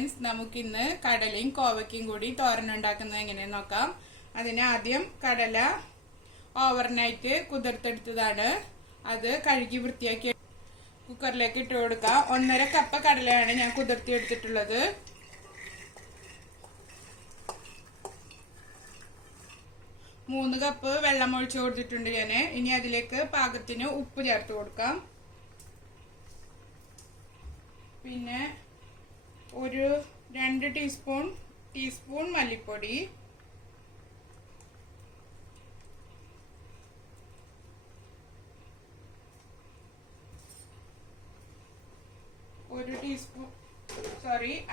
Friends, നമുക്കിന്ന് കടലയും കോവയ്ക്കും കൂടി തോരൻ ഉണ്ടാക്കുന്നത് എങ്ങനെയെന്ന് നോക്കാം. അതിന് ആദ്യം കടല ഓവർനൈറ്റ് കുതിർത്തെടുത്തതാണ്. അത് കഴുകി വൃത്തിയാക്കി കുക്കറിലേക്ക് ഇട്ട് കൊടുക്കാം. 1.5 കപ്പ് കടലയാണ് ഞാൻ കുതിർത്തി എടുത്തിട്ടുള്ളത്. മൂന്ന് കപ്പ് വെള്ളം ഒഴിച്ചു കൊടുത്തിട്ടുണ്ട് ഞാൻ. ഇനി അതിലേക്ക് പാകത്തിന് ഉപ്പ് ചേർത്ത് കൊടുക്കാം. പിന്നെ ഒരു 2 ടീസ്പൂൺ മല്ലിപ്പൊടി,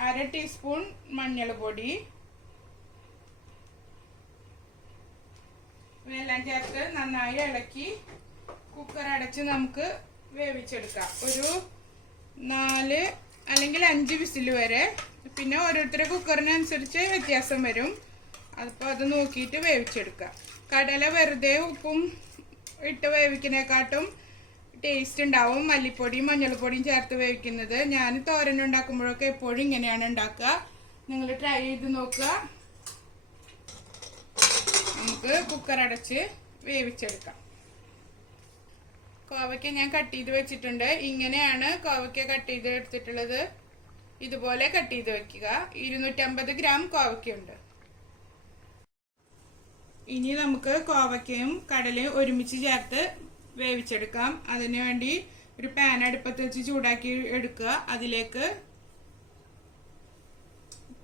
അര ടീസ്പൂൺ മഞ്ഞൾപ്പൊടി ഇവയെല്ലാം ചേർത്ത് നന്നായി ഇളക്കി കുക്കർ അടച്ച് നമുക്ക് വേവിച്ചെടുക്കാം. ഒരു 4 അല്ലെങ്കിൽ 5 വിസിൽ വരെ. പിന്നെ ഓരോരുത്തരുടെ കുക്കറിനനുസരിച്ച് വ്യത്യാസം വരും. അപ്പോൾ അത് നോക്കിയിട്ട് വേവിച്ചെടുക്കുക. കടല വെറുതെ ഉപ്പും ഇട്ട് വേവിക്കുന്നതിനെക്കാട്ടും ടേസ്റ്റ് ഉണ്ടാവും മല്ലിപ്പൊടിയും മഞ്ഞൾപ്പൊടിയും ചേർത്ത് വേവിക്കുന്നത്. ഞാൻ തോരൻ ഉണ്ടാക്കുമ്പോഴൊക്കെ എപ്പോഴും ഇങ്ങനെയാണ് ഉണ്ടാക്കുക. നിങ്ങൾ ട്രൈ ചെയ്ത് നോക്കുക. നമുക്ക് കുക്കർ അടച്ച് വേവിച്ചെടുക്കാം. കോവയ്ക്ക ഞാൻ കട്ട് ചെയ്ത് വെച്ചിട്ടുണ്ട്. ഇങ്ങനെയാണ് കോവയ്ക്ക കട്ട് ചെയ്ത് എടുത്തിട്ടുള്ളത്. ഇതുപോലെ കട്ട് ചെയ്ത് വെക്കുക. 250 ഗ്രാം കോവയ്ക്കുണ്ട്. ഇനി നമുക്ക് കോവയ്ക്കയും കടലയും ഒരുമിച്ച് ചേർത്ത് വേവിച്ചെടുക്കാം. അതിനു വേണ്ടി ഒരു പാൻ അടുപ്പത്ത് വെച്ച് ചൂടാക്കി എടുക്കുക. അതിലേക്ക്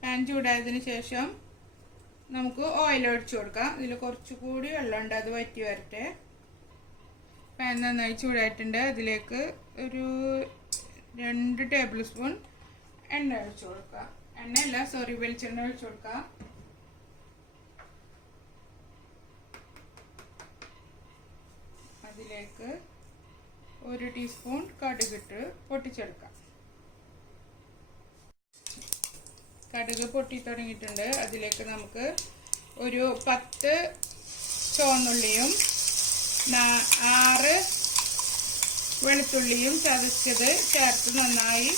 പാൻ ചൂടായതിനു ശേഷം നമുക്ക് ഓയിൽ ഒഴിച്ചു കൊടുക്കാം. ഇതിൽ കുറച്ചുകൂടി വെള്ളമുണ്ട്, അത് വറ്റി വരട്ടെ. പാൻ നന്നായി ചൂടായിട്ടുണ്ട്. അതിലേക്ക് ഒരു 2 ടേബിൾ സ്പൂൺ എണ്ണ ഒഴിച്ചു കൊടുക്കുക. വെളിച്ചെണ്ണ ഒഴിച്ചു കൊടുക്കുക. അതിലേക്ക് 1 ടീസ്പൂൺ കടുകിട്ട് പൊട്ടിച്ചെടുക്കാം. കടുക് പൊട്ടി തുടങ്ങിയിട്ടുണ്ട്. അതിലേക്ക് നമുക്ക് ഒരു 10 ചുവന്നുള്ളിയും 6 വെളുത്തുള്ളിയും ചതച്ചത് ചേർത്ത് നന്നായി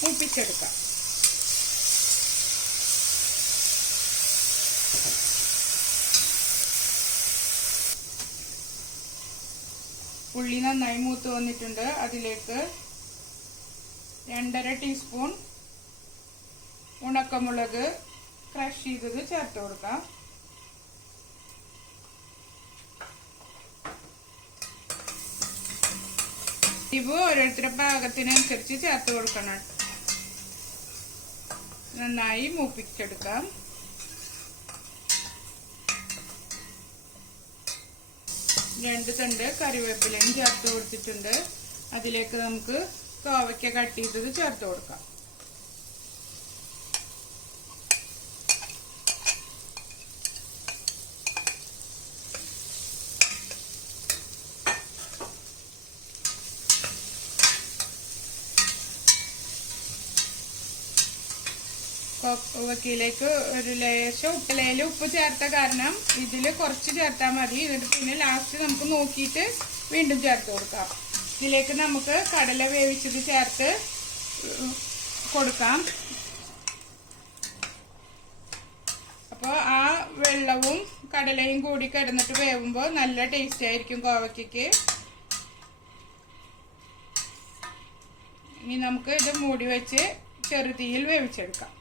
മൂപ്പിച്ചെടുക്കാം. ഉള്ളി നന്നായി മൂത്ത് വന്നിട്ടുണ്ട്. അതിലേക്ക് 2.5 ടീസ്പൂൺ ഉണക്കമുളക് ക്രഷ് ചെയ്തത് ചേർത്ത് കൊടുക്കാം. എരിവ് ഓരോരുത്തരുടെ പാകത്തിനനുസരിച്ച് ചേർത്ത് കൊടുക്കണം. നന്നായി മൂപ്പിച്ചെടുക്കാം. രണ്ട് തണ്ട് കറിവേപ്പിലയും ചേർത്ത് കൊടുത്തിട്ടുണ്ട്. അതിലേക്ക് നമുക്ക് കോവയ്ക്ക കട്ട് ചെയ്തത് ചേർത്ത് കൊടുക്കാം. കോവയ്ക്കയിലേക്ക് ഒരു ലേശം ഉപ്പ് ചേർത്ത കാരണം ഇതിൽ കുറച്ച് ചേർത്താൽ മതി. എന്നിട്ട് പിന്നെ ലാസ്റ്റ് നമുക്ക് നോക്കിയിട്ട് വീണ്ടും ചേർത്ത് കൊടുക്കാം. ഇതിലേക്ക് നമുക്ക് കടല വേവിച്ചത് ചേർത്ത് കൊടുക്കാം. അപ്പോൾ ആ വെള്ളവും കടലയും കൂടി കിടന്നിട്ട് വേവുമ്പോൾ നല്ല ടേസ്റ്റ് ആയിരിക്കും കോവയ്ക്കയ്ക്ക്. ഇനി നമുക്ക് ഇത് മൂടി വെച്ച് ചെറുതീയിൽ വേവിച്ചെടുക്കാം.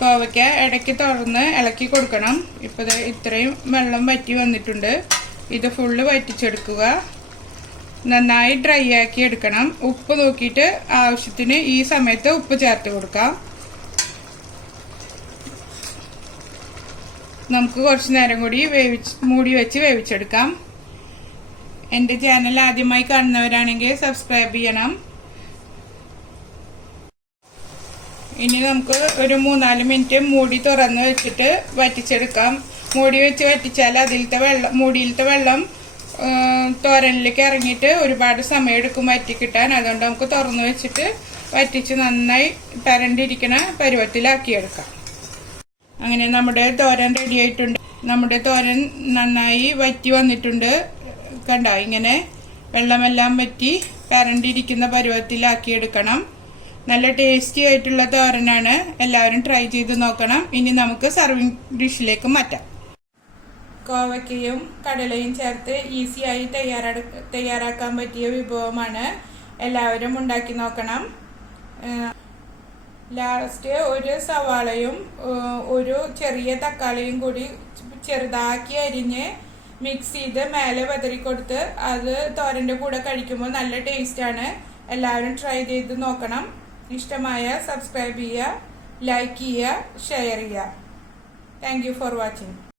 കോവയ്ക്ക ഇടയ്ക്ക് തുറന്ന് ഇളക്കി കൊടുക്കണം. ഇപ്പോൾ ഇത്രയും വെള്ളം വറ്റി വന്നിട്ടുണ്ട്. ഇത് ഫുള്ള് വറ്റിച്ചെടുക്കുക. നന്നായി ഡ്രൈ ആക്കി എടുക്കണം. ഉപ്പ് നോക്കിയിട്ട് ആവശ്യത്തിന് ഈ സമയത്ത് ഉപ്പ് ചേർത്ത് കൊടുക്കാം. നമുക്ക് കുറച്ച് നേരം കൂടി മൂടി വെച്ച് വേവിച്ചെടുക്കാം. എൻ്റെ ചാനൽ ആദ്യമായി കാണുന്നവരാണെങ്കിൽ സബ്സ്ക്രൈബ് ചെയ്യണം. ഇനി നമുക്ക് ഒരു 3-4 മിനിറ്റ് മൂടി തുറന്ന് വെച്ചിട്ട് വറ്റിച്ചെടുക്കാം. മൂടി വെച്ച് വറ്റിച്ചാൽ മൂടിയിലത്തെ വെള്ളം തോരനിലേക്ക് ഇറങ്ങിയിട്ട് ഒരുപാട് സമയം എടുക്കും വറ്റി കിട്ടാൻ. അതുകൊണ്ട് നമുക്ക് തുറന്ന് വെച്ചിട്ട് വറ്റിച്ച് നന്നായി തരണ്ടിരിക്കണ പരുവത്തിലാക്കിയെടുക്കാം. അങ്ങനെ നമ്മുടെ തോരൻ റെഡി ആയിട്ടുണ്ട്. നമ്മുടെ തോരൻ നന്നായി വറ്റി വന്നിട്ടുണ്ട്. കണ്ട, ഇങ്ങനെ വെള്ളമെല്ലാം വറ്റി പരണ്ടിരിക്കുന്ന പരുവത്തിലാക്കിയെടുക്കണം. നല്ല ടേസ്റ്റി ആയിട്ടുള്ള തോരനാണ്. എല്ലാവരും ട്രൈ ചെയ്ത് നോക്കണം. ഇനി നമുക്ക് സർവിങ് ഡിഷിലേക്ക് മാറ്റാം. കോവക്കയും കടലയും ചേർത്ത് ഈസിയായി തയ്യാറാക്കാൻ പറ്റിയ വിഭവമാണ്. എല്ലാവരും ഉണ്ടാക്കി നോക്കണം. ലാസ്റ്റ് ഒരു സവാളയും ഒരു ചെറിയ തക്കാളിയും കൂടി ചെറുതാക്കി അരിഞ്ഞ് മിക്സ് ചെയ്ത് മേലെ വെതറിക്കൊടുത്ത് അത് തോരൻ്റെ കൂടെ കഴിക്കുമ്പോൾ നല്ല ടേസ്റ്റാണ്. എല്ലാവരും ട്രൈ ചെയ്ത് നോക്കണം. ഇഷ്ടമായ സബ്സ്ക്രൈബ് ചെയ്യുക, ലൈക്ക് ചെയ്യുക, ഷെയർ ചെയ്യുക. Thank you for watching.